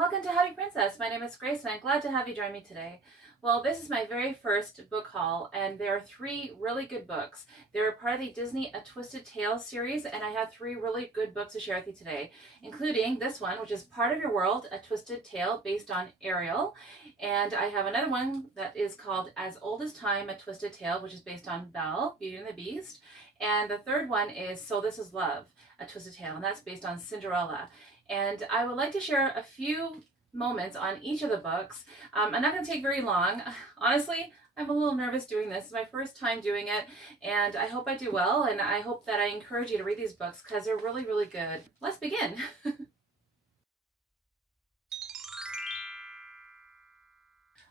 Welcome to Happy Princess. My name is Grace and I'm glad to have you join me today. Well, this is my very first book haul and there are three really good books. They're part of the Disney A Twisted Tale series and I have three really good books to share with you today, including this one, which is Part of Your World, A Twisted Tale based on Ariel. And I have another one that is called As Old as Time, A Twisted Tale, which is based on Belle, Beauty and the Beast. And the third one is So This Is Love, A Twisted Tale, and that's based on Cinderella. And I would like to share a few moments on each of the books. I'm not going to take very long. Honestly, I'm a little nervous doing this. It's my first time doing it, and I hope I do well, and I hope that I encourage you to read these books because they're really, really good. Let's begin.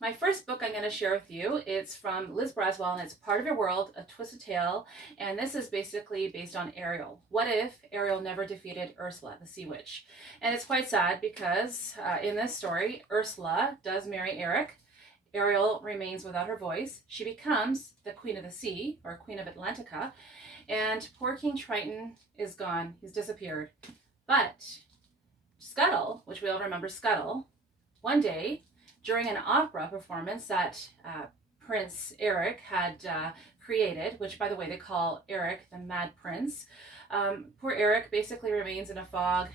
My first book I'm going to share with you, it's from Liz Braswell, and it's Part of Your World, A Twisted Tale, and this is basically based on Ariel. What if Ariel never defeated Ursula, the Sea Witch? And it's quite sad because in this story, Ursula does marry Eric. Ariel remains without her voice. She becomes the Queen of the Sea, or Queen of Atlantica, and poor King Triton is gone. He's disappeared. But Scuttle, which we all remember Scuttle, one day, during an opera performance that Prince Eric had created, which by the way they call Eric the Mad Prince, poor Eric basically remains in a fog.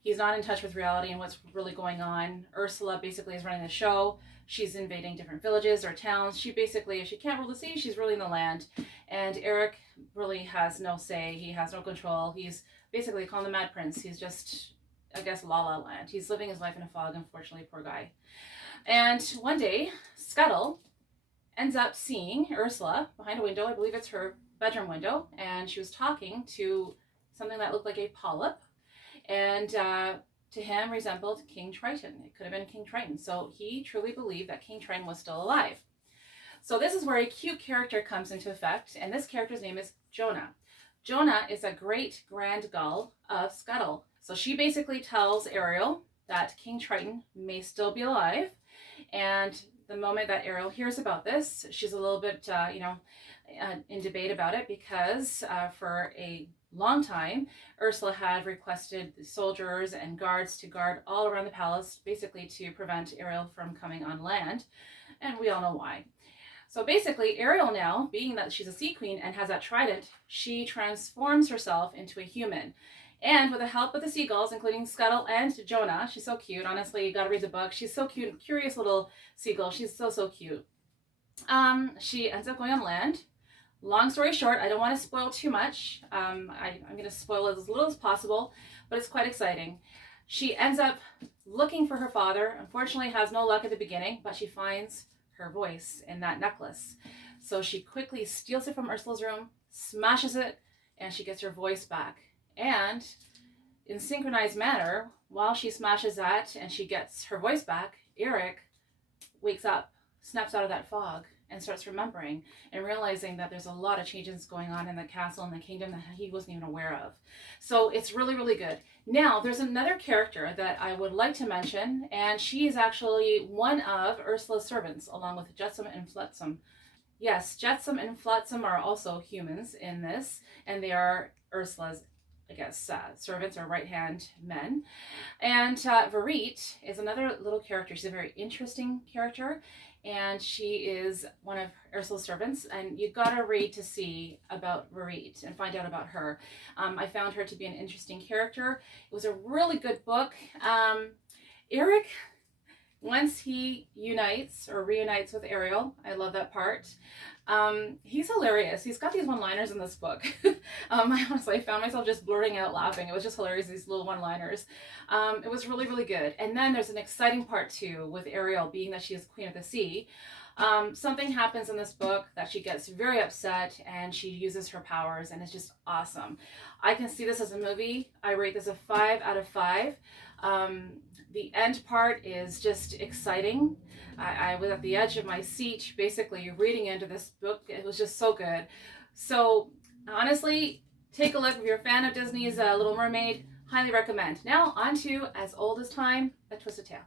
He's not in touch with reality and what's really going on. Ursula basically is running the show. She's invading different villages or towns. She basically, if she can't rule the sea, she's ruling the land. And Eric really has no say. He has no control. He's basically called the Mad Prince. He's just, I guess, La La Land. He's living his life in a fog, unfortunately, poor guy. And one day, Scuttle ends up seeing Ursula behind a window. I believe it's her bedroom window. And she was talking to something that looked like a polyp. And to him resembled King Triton. It could have been King Triton. So he truly believed that King Triton was still alive. So this is where a cute character comes into effect. And this character's name is Jonah. Jonah is a great grand gull of Scuttle. So she basically tells Ariel that King Triton may still be alive. And the moment that Ariel hears about this, she's a little bit, in debate about it because for a long time, Ursula had requested soldiers and guards to guard all around the palace, basically to prevent Ariel from coming on land. And we all know why. So basically, Ariel now, being that she's a sea queen and has that trident, she transforms herself into a human. And with the help of the seagulls, including Scuttle and Jonah, she's so cute. Honestly, you gotta read the book. She's so cute, curious little seagull. She's so, so cute. She ends up going on land. Long story short, I don't want to spoil too much. I'm going to spoil as little as possible, but it's quite exciting. She ends up looking for her father. Unfortunately, has no luck at the beginning, but she finds her voice in that necklace. So she quickly steals it from Ursula's room, smashes it, and she gets her voice back. And in synchronized manner, while she smashes that and she gets her voice back, Eric wakes up, snaps out of that fog, and starts remembering and realizing that there's a lot of changes going on in the castle and the kingdom that he wasn't even aware of. So it's really, really good. Now, there's another character that I would like to mention, and she is actually one of Ursula's servants, along with Jetsam and Flotsam. Yes, Jetsam and Flotsam are also humans in this, and they are Ursula's, servants or right-hand men. And Varit is another little character. She's a very interesting character, and she is one of Ursula's servants, and you gotta read to see about Varit and find out about her. I found her to be an interesting character. It was a really good book. Eric, once he unites or reunites with Ariel, I love that part. He's hilarious. He's got these one-liners in this book. I found myself just blurting out laughing. It was just hilarious, these little one-liners. It was really, really good. And then there's an exciting part too with Ariel, being that she is Queen of the Sea. Something happens in this book that she gets very upset and she uses her powers, and it's just awesome. I can see this as a movie. I rate this a 5 out of 5. The end part is just exciting. I was at the edge of my seat, basically reading into this book. It was just so good. So honestly, take a look. If you're a fan of Disney's Little Mermaid, highly recommend. Now on to As Old as Time, A Twisted Tale.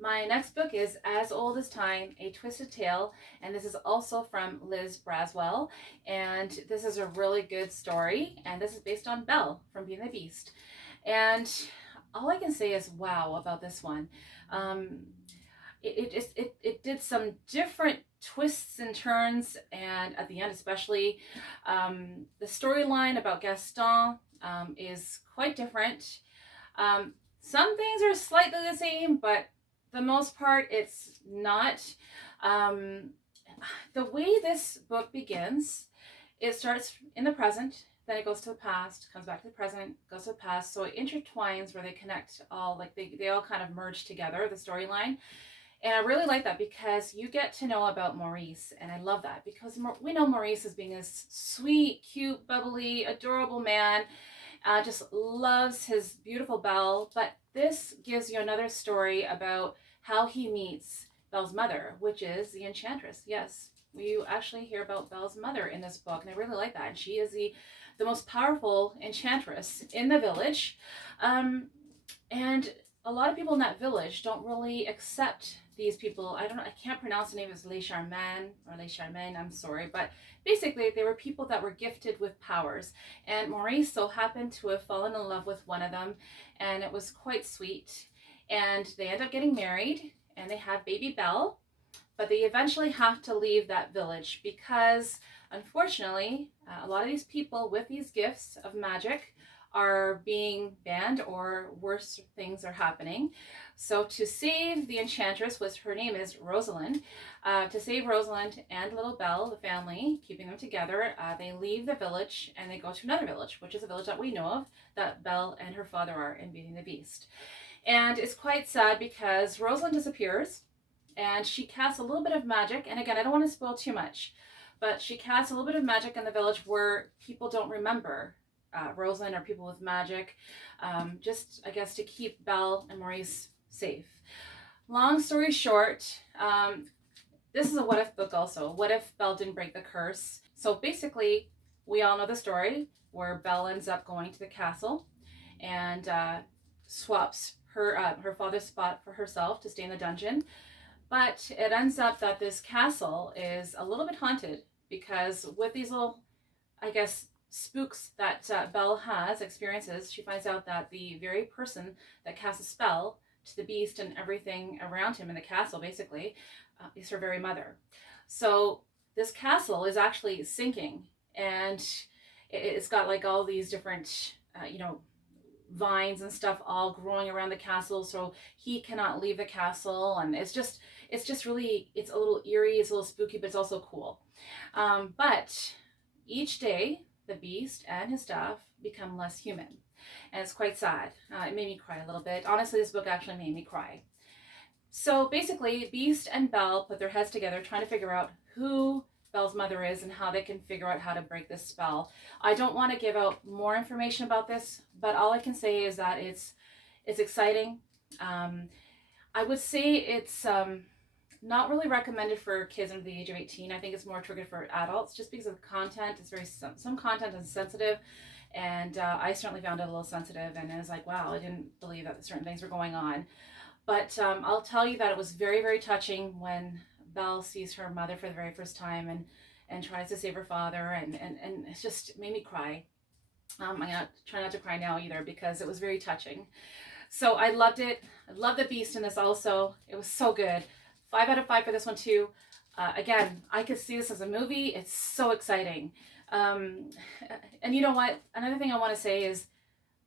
My next book is As Old as Time, A Twisted Tale, and this is also from Liz Braswell, and this is a really good story, and this is based on Belle from Beauty and the Beast. And all I can say is wow about this one. Um, it did some different twists and turns, and at the end especially, the storyline about Gaston is quite different. Some things are slightly the same, but the most part it's not. um, the way this book begins, it starts in the present, then it goes to the past, comes back to the present, goes to the past. So it intertwines where they connect all, like they all kind of merge together, the storyline. And I really like that because you get to know about Maurice. And I love that because we know Maurice as being this sweet, cute, bubbly, adorable man. Just loves his beautiful Belle. But this gives you another story about how he meets Belle's mother, which is the Enchantress. Yes, we actually hear about Belle's mother in this book, and I really like that. And she is the most powerful enchantress in the village. And a lot of people in that village don't really accept these people. I can't pronounce the name. It's Les Charmaine or Les Charmaine, I'm sorry. But basically, they were people that were gifted with powers. And Maurice so happened to have fallen in love with one of them, and it was quite sweet. And they end up getting married, and they have baby Belle. But they eventually have to leave that village because, unfortunately, a lot of these people with these gifts of magic are being banned, or worse things are happening. So to save the Enchantress, her name is Rosalind, to save Rosalind and little Belle, the family, keeping them together, they leave the village and they go to another village, which is a village that we know of, that Belle and her father are in Beauty and the Beast. And it's quite sad because Rosalind disappears and she casts a little bit of magic. And again, I don't want to spoil too much, but she casts a little bit of magic in the village where people don't remember Rosalind or people with magic, just, I guess, to keep Belle and Maurice safe. Long story short, this is a what if book also. What if Belle didn't break the curse? So basically, we all know the story where Belle ends up going to the castle and swaps her father's spot for herself to stay in the dungeon. But it ends up that this castle is a little bit haunted because with these little, I guess, spooks that Belle experiences, she finds out that the very person that casts a spell to the beast and everything around him in the castle, basically, is her very mother. So this castle is actually sinking, and it's got like all these different, vines and stuff all growing around the castle, so he cannot leave the castle, and it's just really, it's a little eerie, it's a little spooky, but it's also cool. But each day the beast and his staff become less human, and it's quite sad. It made me cry a little bit. Honestly, this book actually made me cry. So basically, Beast and Belle put their heads together trying to figure out who Belle's mother is and how they can figure out how to break this spell. I don't want to give out more information about this, but all I can say is that it's exciting. I would say it's not really recommended for kids under the age of 18. I think it's more triggered for adults just because of the content. It's very, some content is sensitive, and I certainly found it a little sensitive, and I was like, wow, I didn't believe that certain things were going on. But I'll tell you that it was very, very touching when Belle sees her mother for the very first time and tries to save her father, and it just made me cry. I'm gonna try not to cry now either because it was very touching. So I loved it. I love the Beast in this also. It was so good. 5 out of 5 for this one too. Again, I could see this as a movie. It's so exciting. And you know what? Another thing I want to say is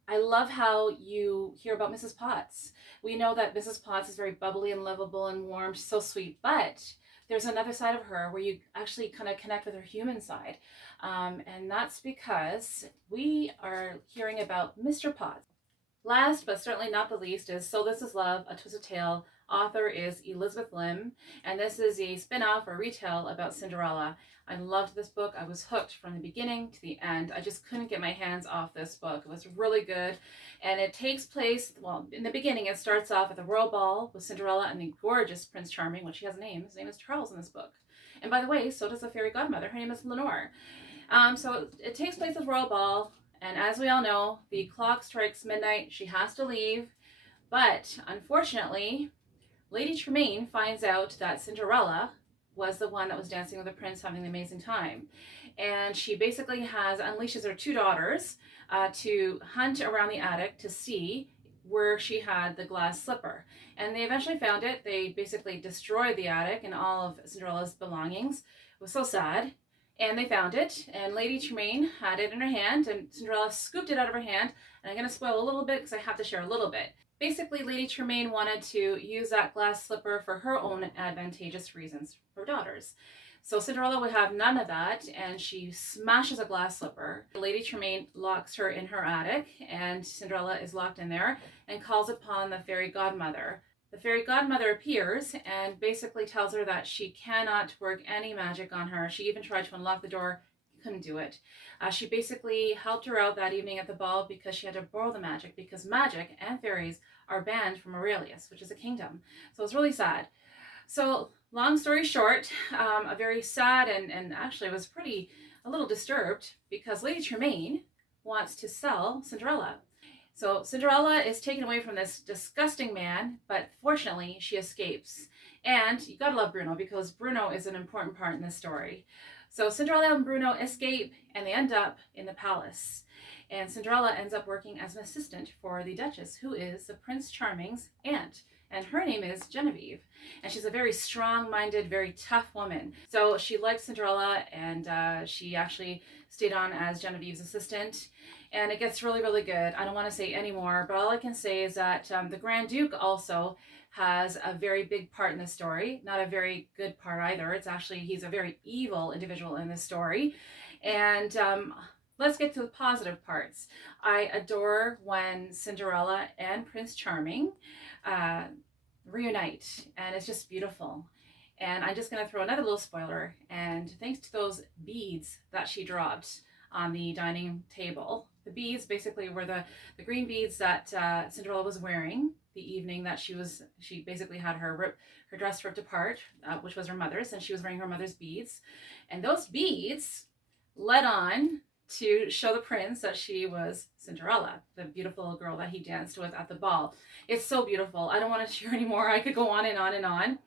I love how you hear about Mrs. Potts. We know that Mrs. Potts is very bubbly and lovable and warm, so sweet, but there's another side of her where you actually kind of connect with her human side. And that's because we are hearing about Mr. Potts. Last but certainly not the least is So This Is Love, A Twisted Tale. Author is Elizabeth Lim, and this is a spin-off or retell about Cinderella. I loved this book. I was hooked from the beginning to the end. I just couldn't get my hands off this book. It was really good, and it takes place, well, in the beginning it starts off at the royal ball with Cinderella and the gorgeous Prince Charming, which he has a name. His name is Charles in this book. And by the way, so does the fairy godmother. Her name is Lenore. So it takes place at the royal ball, and as we all know, the clock strikes midnight. She has to leave, but unfortunately, Lady Tremaine finds out that Cinderella was the one that was dancing with the prince, having an amazing time. And she basically unleashes her 2 daughters to hunt around the attic to see where she had the glass slipper. And they eventually found it. They basically destroyed the attic and all of Cinderella's belongings. It was so sad. And they found it, and Lady Tremaine had it in her hand, and Cinderella scooped it out of her hand. And I'm going to spoil a little bit because I have to share a little bit. Basically, Lady Tremaine wanted to use that glass slipper for her own advantageous reasons for daughters. So Cinderella would have none of that, and she smashes a glass slipper. Lady Tremaine locks her in her attic, and Cinderella is locked in there and calls upon the fairy godmother. The fairy godmother appears and basically tells her that she cannot work any magic on her. She even tried to unlock the door, couldn't do it. She basically helped her out that evening at the ball because she had to borrow the magic, because magic and fairies are banned from Aurelius, which is a kingdom. So it's really sad. So long story short, a very sad and actually I was a little disturbed because Lady Tremaine wants to sell Cinderella. So Cinderella is taken away from this disgusting man, but fortunately she escapes. And you gotta love Bruno because Bruno is an important part in this story. So Cinderella and Bruno escape and they end up in the palace. And Cinderella ends up working as an assistant for the Duchess, who is the Prince Charming's aunt. And her name is Genevieve. And she's a very strong-minded, very tough woman. So she liked Cinderella, and she actually stayed on as Genevieve's assistant. And it gets really, really good. I don't want to say any more, but all I can say is that the Grand Duke also has a very big part in the story. Not a very good part either. It's actually, he's a very evil individual in this story. And let's get to the positive parts. I adore when Cinderella and Prince Charming reunite, and it's just beautiful. And I'm just going to throw another little spoiler, and thanks to those beads that she dropped on the dining table. The beads basically were the green beads that Cinderella was wearing the evening that she basically had her dress ripped apart, which was her mother's, and she was wearing her mother's beads. And those beads led on to show the prince that she was Cinderella, the beautiful girl that he danced with at the ball. It's so beautiful. I don't want to share anymore. I could go on and on and on.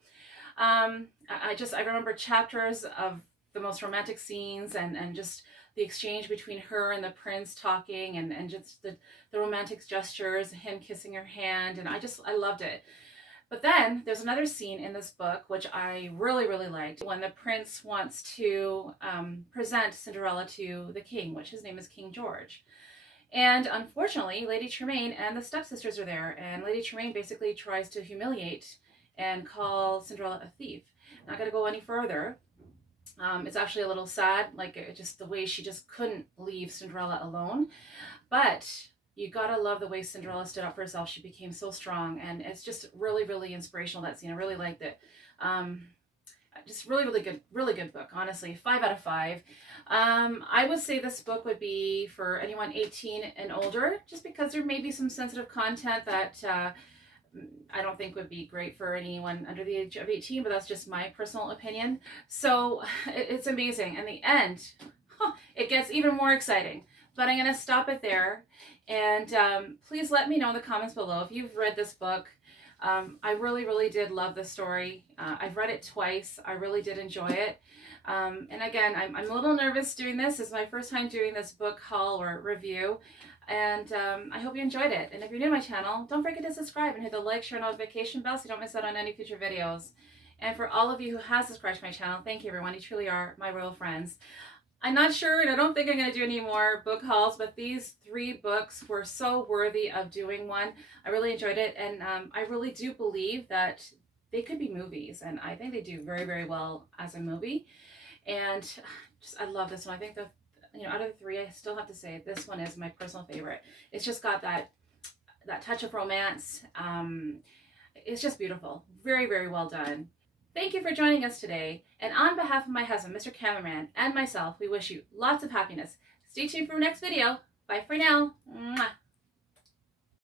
I remember chapters of the most romantic scenes and just the exchange between her and the prince talking and just the romantic gestures, him kissing her hand, and I loved it. But then there's another scene in this book which I really, really liked, when the prince wants to present Cinderella to the king, which his name is King George. And unfortunately, Lady Tremaine and the stepsisters are there, and Lady Tremaine basically tries to humiliate and call Cinderella a thief. Not going to go any further. It's actually a little sad, like just the way she just couldn't leave Cinderella alone. But you gotta love the way Cinderella stood up for herself. She became so strong, and it's just really, really inspirational, that scene. I really liked it. Just really, really good book, honestly. 5 out of 5. I would say this book would be for anyone 18 and older, just because there may be some sensitive content that I don't think would be great for anyone under the age of 18, but that's just my personal opinion. So it's amazing. And the end, it gets even more exciting. But I'm going to stop it there. And please let me know in the comments below if you've read this book. I really, really did love the story. I've read it twice. I really did enjoy it. And again, I'm a little nervous doing this. It's my first time doing this book haul or review. And I hope you enjoyed it. And if you're new to my channel, don't forget to subscribe and hit the like, share, notification bell so you don't miss out on any future videos. And for all of you who have subscribed to my channel, thank you everyone. You truly are my royal friends. I'm not sure, and I don't think I'm going to do any more book hauls, but these 3 books were so worthy of doing one. I really enjoyed it, and I really do believe that they could be movies, and I think they do very, very well as a movie. And just, I love this one. I think that, out of the 3, I still have to say this one is my personal favorite. It's just got that touch of romance. It's just beautiful. Very, very well done. Thank you for joining us today, and on behalf of my husband, Mr. Cameraman, and myself, we wish you lots of happiness. Stay tuned for our next video. Bye for now. Mwah.